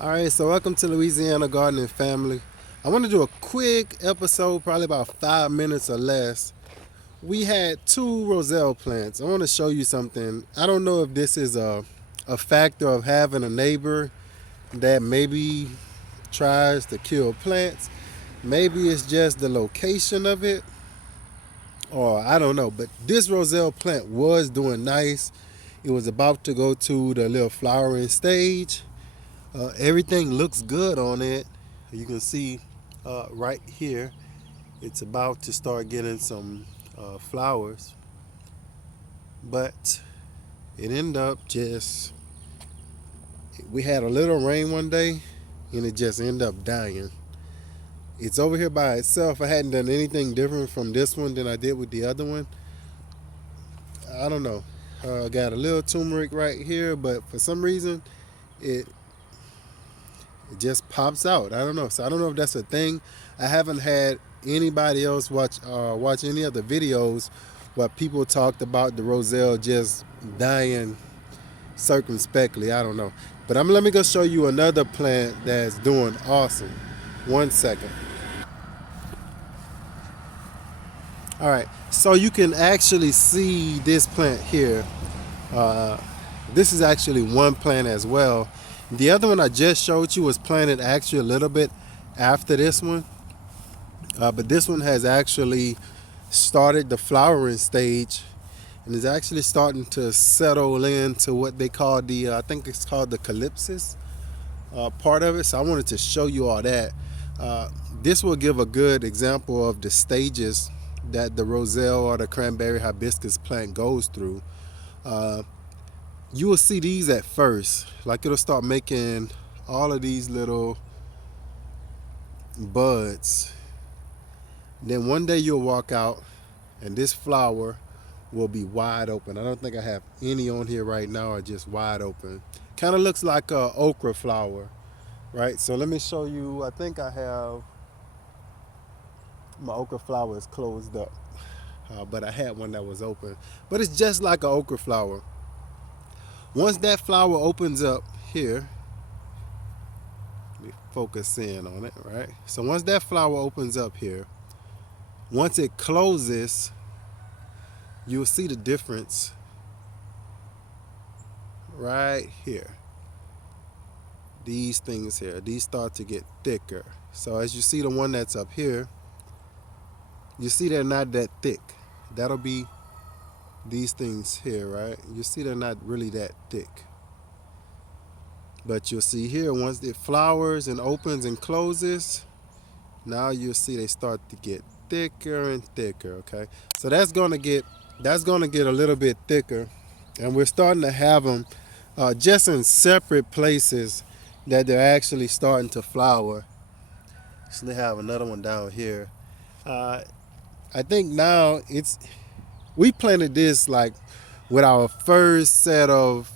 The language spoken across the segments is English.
All right, so welcome to Louisiana Gardening Family. I want to do a quick episode, probably about 5 minutes or less. We had two Roselle plants. I want to show you something. I don't know if this is a factor of having a neighbor that maybe tries to kill plants. Maybe it's just the location of it, or I don't know. But this Roselle plant was doing nice. It was about to go to the little flowering stage. Everything looks good on it. You can see right here, it's about to start getting some flowers, but it ended up just, we had a little rain one day and it just ended up dying. It's over here by itself. I hadn't done anything different from this one than I did with the other one. I don't know. Got a little turmeric right here, but for some reason, it it just pops out. I don't know. So I don't know if that's a thing. I haven't had anybody else watch any of the videos where people talked about the Roselle just dying circumspectly. I don't know. But let me go show you another plant that's doing awesome. 1 second. All right. So you can actually see this plant here. Uh, this is actually one plant as well. The other one I just showed you was planted actually a little bit after this one. But this one has actually started the flowering stage and is actually starting to settle into what they call I think it's called the calypsis part of it. So I wanted to show you all that. Uh, this will give a good example of the stages that the Roselle or the Cranberry Hibiscus plant goes through. Uh, you will see these at first, like it'll start making all of these little buds. Then one day you'll walk out and this flower will be wide open. I don't think I have any on here right now, are just wide open. Kind of looks like a okra flower, right? So let me show you. I think I have my okra flower is closed up, but I had one that was open. But it's just like an okra flower. Once that flower opens up here, let me focus in on it, right? So once that flower opens up here, once it closes, you'll see the difference right here. These things here, these start to get thicker. So as you see the one that's up here, you see they're not that thick. That'll be these things here, right? You see they're not really that thick. But you'll see here, once it flowers and opens and closes, now you'll see they start to get thicker and thicker, okay? So that's gonna get a little bit thicker. And we're starting to have them just in separate places that they're actually starting to flower. So they have another one down here. Uh, I think now we planted this like with our first set of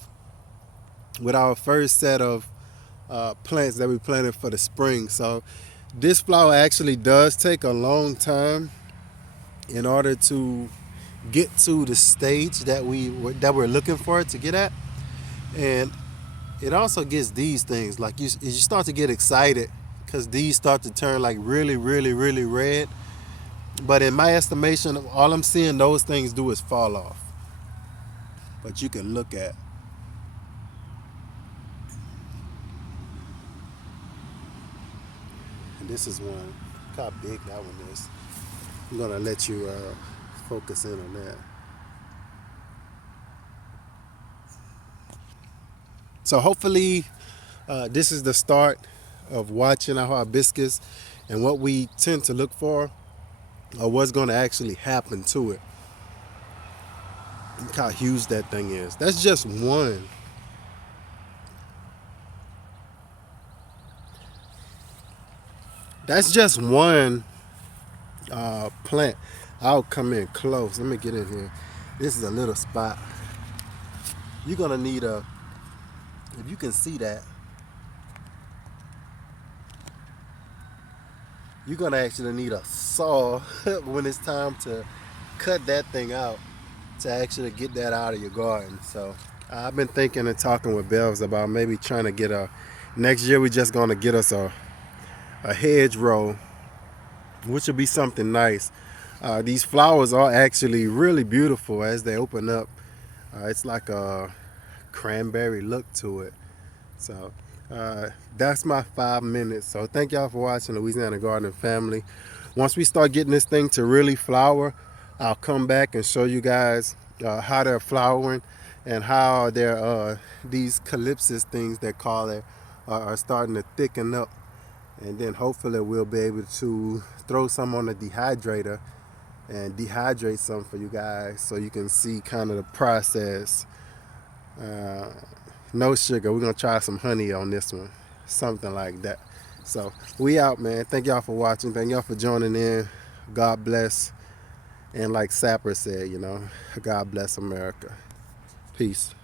plants that we planted for the spring. So this flower actually does take a long time in order to get to the stage that we're looking for it to get at. And it also gets these things like you start to get excited because these start to turn like really, really, really red. But in my estimation, all I'm seeing those things do is fall off. But you can look at, and this is one. Look how big that one is. I'm gonna let you focus in on that. So hopefully, this is the start of watching our hibiscus and what we tend to look for, or what's going to actually happen to it. Look how huge that thing is. That's just one. That's just one plant. I'll come in close. Let me get in here. This is a little spot. You're gonna need if you can see that, you're gonna actually need a saw when it's time to cut that thing out to actually get that out of your garden. So I've been thinking and talking with Bells about maybe trying to get a Next year, we're just gonna get us a hedgerow, which will be something nice. These flowers are actually really beautiful as they open up. It's like a cranberry look to it. So that's my 5 minutes. So thank y'all for watching Louisiana Gardening Family. Once we start getting this thing to really flower, I'll come back and show you guys how they're flowering and how these calypsis things they call it are starting to thicken up. And then hopefully we'll be able to throw some on the dehydrator and dehydrate some for you guys so you can see kind of the process. No sugar. We're going to try some honey on this one. Something like that. So we out, man. Thank y'all for watching. Thank y'all for joining in. God bless. And like Sapper said, God bless America. Peace.